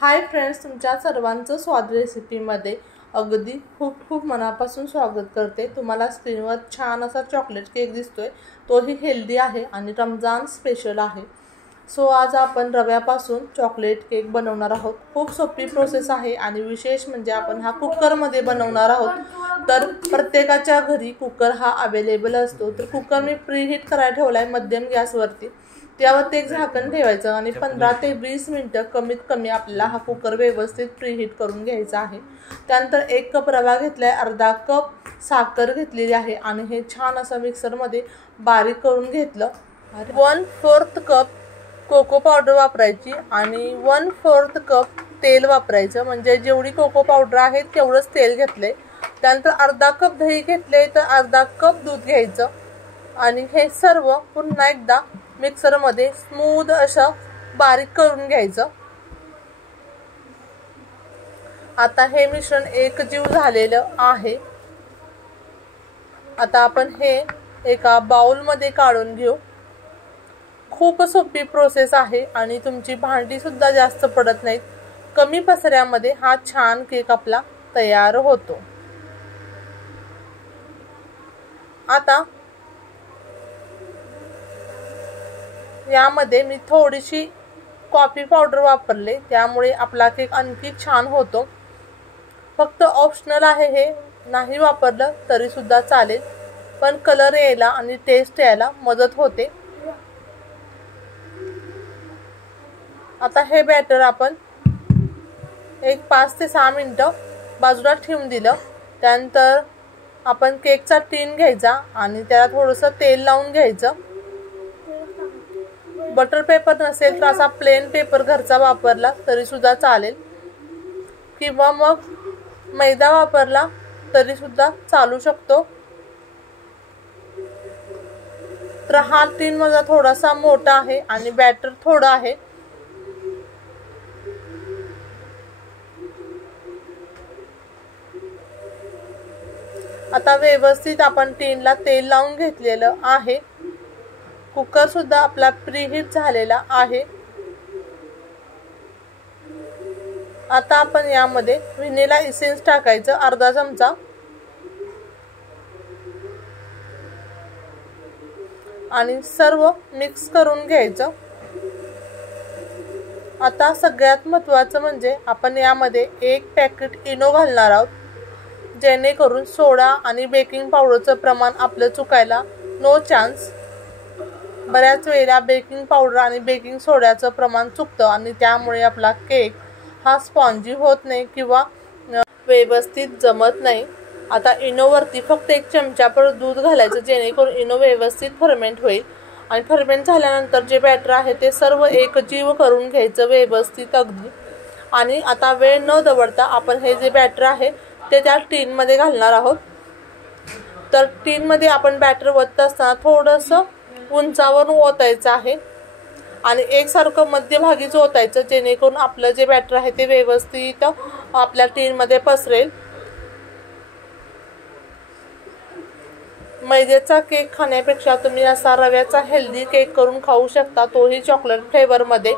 Hi friends, तुमच्या सर्वांचं स्वाद रेसिपीमध्ये अगदी खूप मनापासून स्वागत करते। तुम्हाला स्क्रीनवर छान असा चॉकलेट केक दिसतोय, तोही हेल्दी आहे आणि रमजान स्पेशल आहे। सो आज आपण रव्यापासून चॉकलेट केक बनवणार आहोत। खूप सोपी प्रोसेस आहे आणि विशेष म्हणजे आपण हा कुकरमध्ये बनवणार आहोत। तर प्रत्येकाच्या घरी कुकर हा अवेलेबल असतो। तर कुकर मी प्रीहीट करायला ठेवलाय मध्यम गॅसवरती। त्यावरती एक झाकण ठेवायचं आणि 15 ते 20 मिनिटं कमीत कमी आपल्याला हा कुकर व्यवस्थित प्रीहीट करून घ्यायचा आहे। त्यानंतर 1 कप रवा घेतलाय, अर्धा कप साखर घेतलेली आहे आणि हे छान असं मिक्सरमध्ये बारीक करून घेतलं। 1/4 कप कोको पावडर वापरायची आणि 1/4 कप तेल वापरायचं, म्हणजे जेवढी कोको पावडर आहे तेवढंच तेल घेतले। त्यानंतर अर्धा कप दही घेतले, तर अर्धा कप दूध घ्यायचं आणि हे सर्व पुन्हा एकदा मिक्सरमध्ये स्मूथ असं बारीक करून घ्यायचं। आता हे मिश्रण एकजीव झालेलं आहे। आता आपण हे एका बाउलमध्ये काढून घेऊ। खूप सोपी प्रोसेस आहे आणि तुमची भांडी सुद्धा जास्त पडत नाहीत। कमी पसऱ्यामध्ये हा छान केक आपला तयार होतो। आता यामध्ये मी थोडीशी कॉफी पावडर वापरले, त्यामुळे आपला केक आणखी छान होतो। फक्त ऑप्शनल आहे, हे नाही वापरलं तरी सुद्धा चालेल, पण कलर यायला आणि टेस्ट यायला मदत होते। आता हे बॅटर आपण एक 5 ते 6 मिनिटं बाजूला ठेवून दिलं। त्यानंतर आपण केकचा टीन घ्यायचा आणि त्याला थोडंसं तेल लावून घ्यायचं। बटर पेपर नसेल तर असा प्लेन पेपर घरचा वापरला तरी सुद्धा चालेल, किंवा मग मैदा वापरला तरी सुद्धा चालू शकतो। तर हा टीन माझा थोडासा मोठा आहे आणि बॅटर थोडं आहे। आता व्यवस्थित आपण टीनला तेल लावून घेतलेलं आहे। कुकर सुद्धा आपला प्रीहीट झालेला आहे। आता आपण यामध्ये व्हॅनिला इसेन्स टाकायचं, अर्धा चमचा, आणि सर्व मिक्स करून घ्यायचं। आता सगळ्यात महत्त्वाचं म्हणजे आपण यामध्ये 1 पॅकेट इनो घालणार आहोत, जेणेकरून सोडा आणि बेकिंग पावडरचं प्रमाण आपलं चुकायला नो चान्स। बऱ्याच वेळेला बेकिंग पावडर आणि बेकिंग सोड्याचं प्रमाण चुकतं आणि त्यामुळे आपला केक हा स्पॉन्जी होत नाही किंवा व्यवस्थित जमत नाही। आता इनोवरती फक्त 1 चमचाभर दूध घालायचं, जेणेकरून इनो व्यवस्थित फर्मेंट होईल। आणि फर्मेंट झाल्यानंतर जे बॅटर आहे ते सर्व एकजीव करून घ्यायचं व्यवस्थित अगदी। आणि आता वेळ न दवडता आपण हे जे बॅटर आहे ते त्या टीनमध्ये घालणार आहोत। तर टीनमध्ये आपण बॅटर ओतत असताना थोडंसं उंचावरून ओतायचं आहे आणि एकसारखं मध्यभागीच ओतायचं, जेणेकरून आपलं जे बॅटर आहे ते व्यवस्थित आपल्या टीनमध्ये पसरेल। मैद्याचा केक खाण्यापेक्षा तुम्ही असा रव्याचा हेल्दी केक करून खाऊ शकता, तोही चॉकलेट फ्लेवरमध्ये।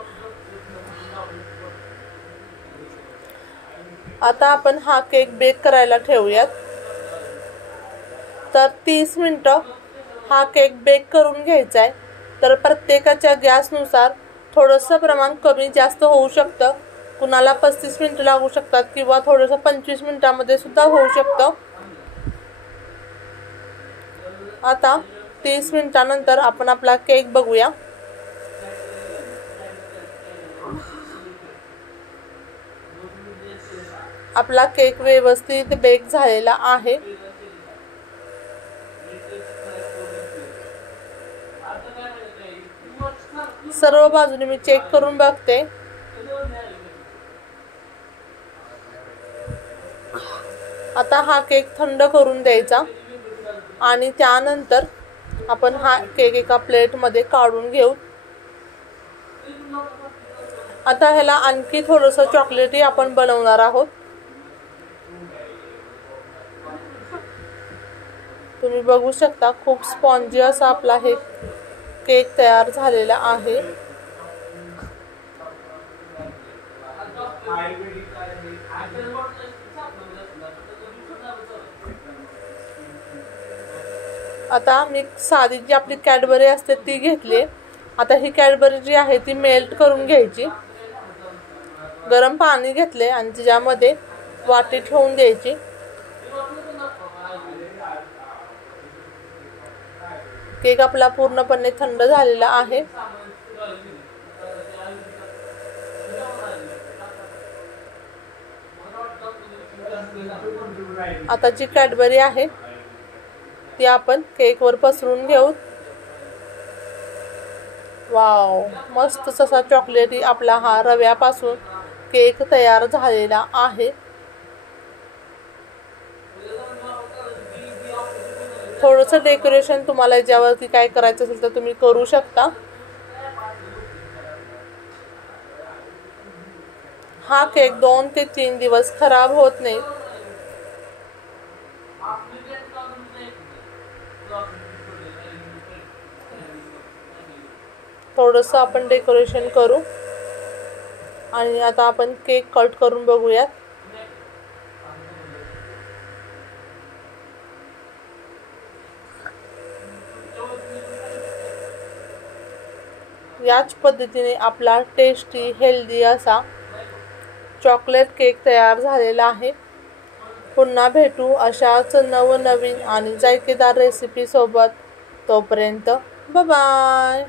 आता आपण हा केक बेक करायला ठेवूयात। तर 30 मिनिटं हा केक बेक करून घ्यायचा आहे। तर प्रत्येकाच्या गॅसनुसार थोडंसं प्रमाण कमी जास्त होऊ शकतं। कुणाला 35 मिनिटं लागू शकतात किंवा थोडंसं 25 मिनिटांमध्ये सुद्धा होऊ शकतं। आता 30 मिनिटांनंतर आपण आपला केक बघूया। आपला केक व्यवस्थित बेक झालेला आहे। सर्व बाजूने मी चेक करून बघते। आता हा केक थंड करून द्यायचा आणि त्यानंतर आपण हा केक एका प्लेटमध्ये काढून घेऊ। आता ह्याला आणखी थोडंसं चॉकलेटी आपण बनवणार आहोत। तुम्ही बघू शकता खूप स्पॉन्जी असा आपला हे केक तयार झालेला आहे। आता मी साधी जी आपली कॅडबरी असते ती घेतली. आता ही कॅडबरी जी आहे ती मेल्ट करून घ्यायची. गरम पाणी घेतले आणि त्याच्यामध्ये वाटी ठेवून द्यायची. केक आपला पूर्णपणे थंड झालेला आहे. आता जी कॅडबरी आहे ती आपण केकवर पसरून घेऊ. वाव, मस्त असा चॉकलेटी आपला हा रव्यापासून केक तयार झालेला आहे. थोडंसं डेकोरेशन तुम्हाला याच्यावरती काय करायचं असेल तर तुम्ही करू शकता. हा केक 2 ते 3 दिवस खराब होत नाही. थोडंसं आपण डेकोरेशन करू आणि आता आपण केक कट करून बघूयात. याच पद्धतीने आपला टेस्टी हेल्दी असा चॉकलेट केक तयार झालेला आहे. पुन्हा भेटू अशाच नवनवीन आणि जायकेदार रेसिपी सोबत. तोपर्यंत बाय बाय.